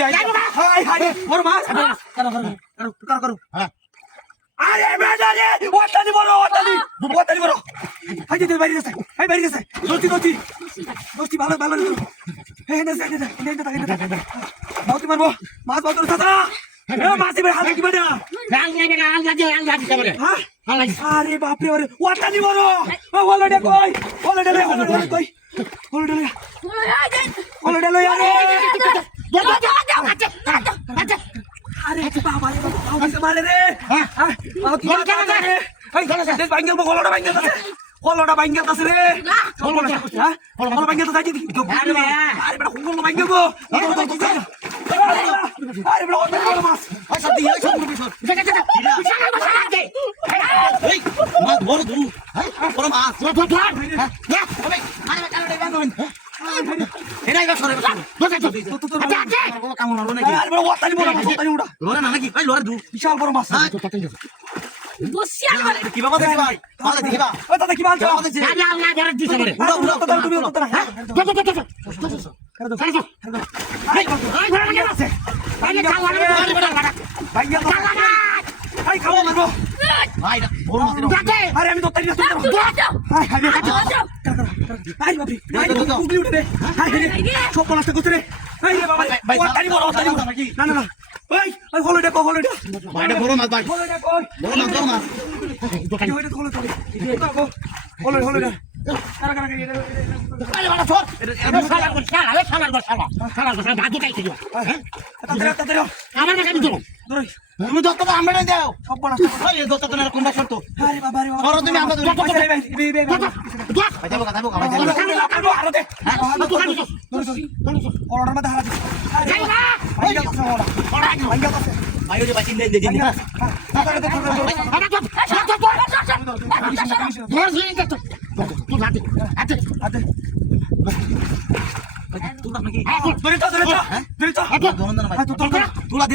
যাই high high বড় মাছ করো আরে মেজারে ওটানি বড় ওটানি বড় হাই দে বাইরে গেছে হাই বাইরে গেছে দোস্তি ভালো ভালো এই না বাউতি মারবো মাছ বাউতি দাদা মাছ এবার হাতে কি বাড়া আরে বাপ রে ওটানি বড় অলরেডি কই অলরেডি লই আরে আরে বাবা রে বাবা আমাকে মারে রে হ্যাঁ কি মারে রে এই দেখ ভাঙ্গেল কলটা ভাঙ্গেল আছে রে হ্যাঁ কলটা ভাঙ্গেল তো যাই দি আরে বড় কলটা ভাঙ্গেল গো আরে বড় কত মাছ আচ্ছা দি এই সব বিশর এই মাছ বড় ধরু হ্যাঁ বড় মাছ না আরে কালটা ভাঙ্গল এরাই বা সরে তো কাম মারবো নাকি আরে বড় ওটানি বড় মাছ ওটানি উড়া লরে না নাকি ভাই লরে দু বিশাল বড় মাছ বসিয়াল বলে কি বাবা দেখি ভাই ভালো দেখি বা ওই দাদা কি বাল না না ধরে দিছে রে উড়া তো তুমি তো না হ্যাঁ আই ঘরে লাগে আছে ভাই খাওয়া আরে বড় ভাই ভাই খাওয়া মারবো ভাই বড় মাছ আরে আমি তো তাই না হাই হাই আই বাপরে উগলি উঠে দে হাই সব পলাশটা করতে রে এই রে বাবা ওটানি বড় নাকি না ওই হলুদে ভাইটা বড় মাছ ভাই হলুদে কই বড় মাছ দোকানে হইতে হলুদ হলুদ কারা আরে বাড়া সর এটা শালা ভাগি খাইতে দিও হ্যাঁ তাড়াতাড়ি আমার মাকে আমি দেব তুমি যত আমরা দাও সব বড় আরে যত তো এরকম বাসর তো আরে বাবা সর তুমি আমরা যাবো আরে দে অর্ডার মধ্যে হারা ভাই ওরে বাচিন দে দিন তুলা দিন